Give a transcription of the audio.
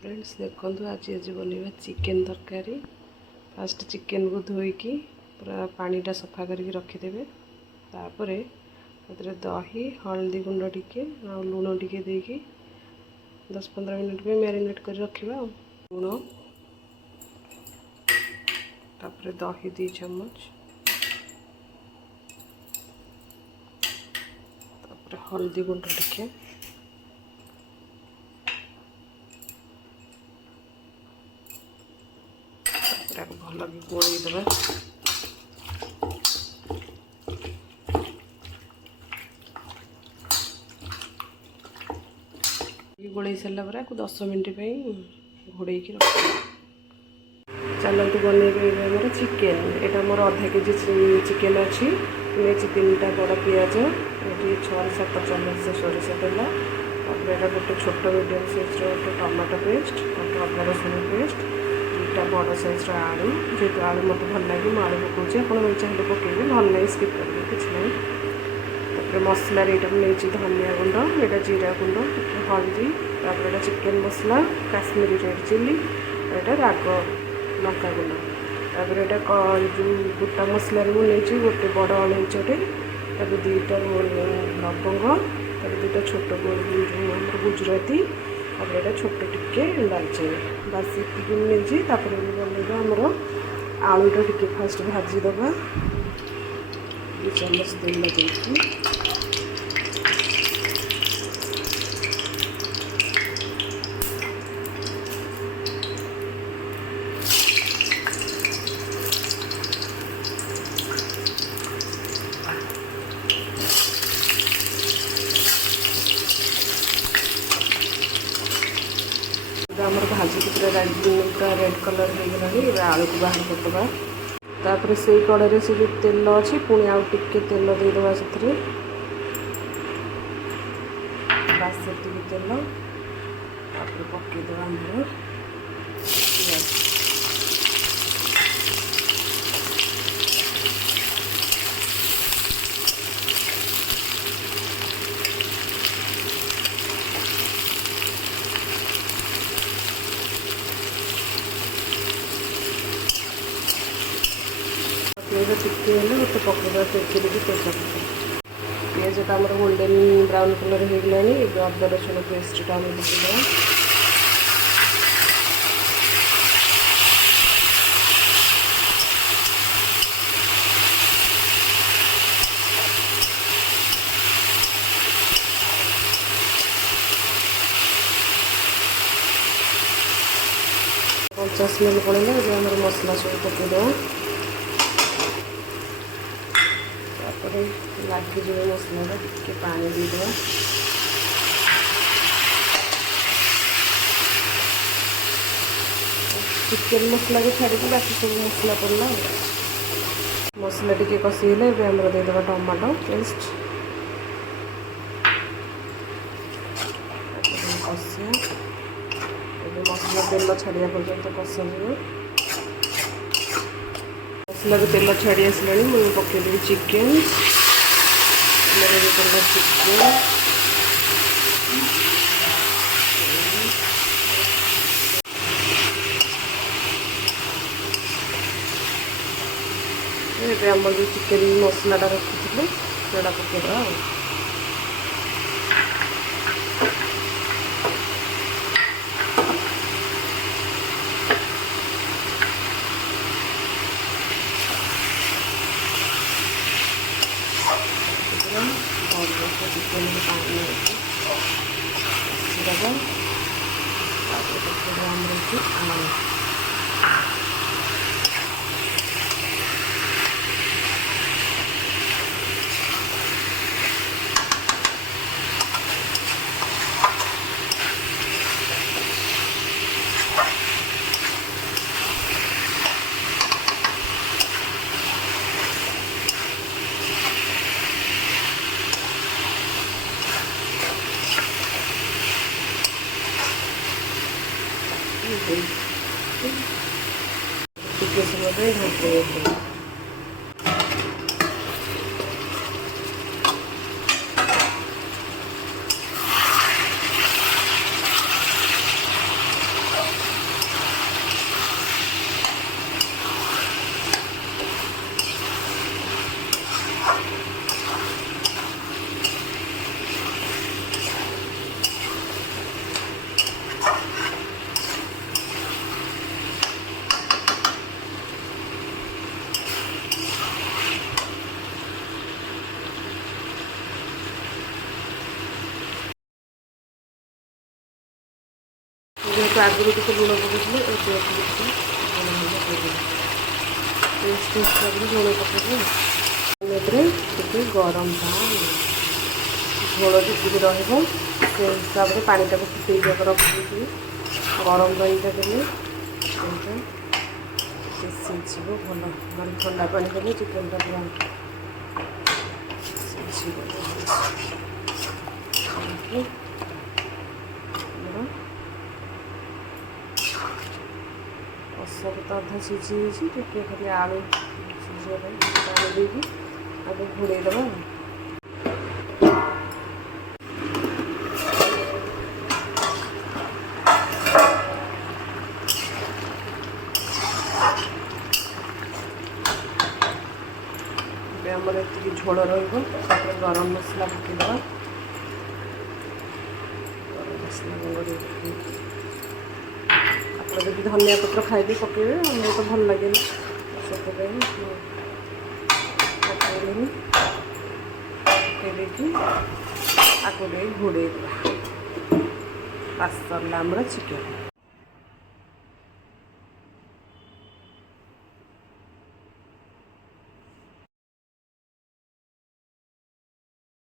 Friends देखो आज बनवा चिकेन तरकारी। फास्ट चिकेन को धोईकी पूरा पानीटा सफा करके रखिदेवे। तापर दही हल्दी गुंड टिके आ लुण टिके देकी 10-15 मिनट में मैरिनेट कर रखिबा। लुण तापर दही 2 चम्मच तापर हल्दी गुंड टिके भल कि गोल देवा। गोल सारा पर 10 मिनट घोड़े रख। चलते बनइबे चिकेन। यहाँ मोर आधा केजी चिकेन अच्छी 3टा बड़ पिज ये 6-7 चम्मच सोरिष तेल तापर गोटे छोट मीडियम साइज गोटे टमाटो पेस्ट गोटे अदा रसुण पेस्ट 2टा बड़ साइज आलू जेहतु आलू मत भल लगे मुझे आलू पकाऊँचे आप चाहिए पकेबे ना स्किप करेंगे किसी ना। तापर मसला यहाँ नहीं धनिया गुंड यहाँ जीरा गुंड हल्दी तापर चिकेन मसला काश्मीरी रेड चिली यहाँ राग लंका गुंड तापर यहाँ जो गोटा मसला नहीं गोटे बड़ अलैचटे 2टा लवंग तापर 2टा छोट गुजराती और यहाँ छोट टिके दालचीनी बस ये नहीं। बनइबा आमर आलूटा टिके फास्ट भाजीदबा 2 चम्मच तेल देकी आमर भाजी पूरा रेड कलर हो गला। आलू को बाहर करदे तापर से कड़े से जो तेल अच्छी पुणी आउ टिके तेल देदेवा से बास तेल तापर पकईदेवा आमर पिज टिके गोटे पकड़ा तेजपत्ता तेजपत्ता पिजटा आम गोल्डेन ब्राउन कलर हो गलानी। अदा रसुण पेस्टा आम पकईदेवा कंचा स्मेल पड़ेगा आम मसला सब पकईदेवा लगे जो मसला टिके पानी देदेवा। चिकेन मसला को छाड़ी बाकी सब मसला पड़ला मसला टिके कषिले आम देदेवा टमाटो पेस्ट कषिया मसला तेल छाड़ा पर्यंत कषा मसला को तेल छाड़ी आसला मुझे पकईदेवी चिकेन चिकेन आम जो चिकेन मसलाटा रखी से पकईदेवा। चिकेन पानी दबा आम आलू टिके समय ढक जेहेतु आगुरी टिके लुण पकड़े टेस्ट लगे लुण पकड़े टे गरम झोल जी रही से हिसाब से पानी टाक फुटे रखी गरम पानी देने सीझ भल मान ठंडा पानी देने चिकेन पूरा सब तो अधा सीझी टे खाली आलू सीझा पानी देकी आगे घोड़े दबा आमर ये झोल रही गरम मसला पकईद गरम मसला गुंड आप जब धनिया पत्र खाइबे पकड़े हमें तो भल लगे से पकड़े पकईदी आपको घोड़े बस सरला चिकेन।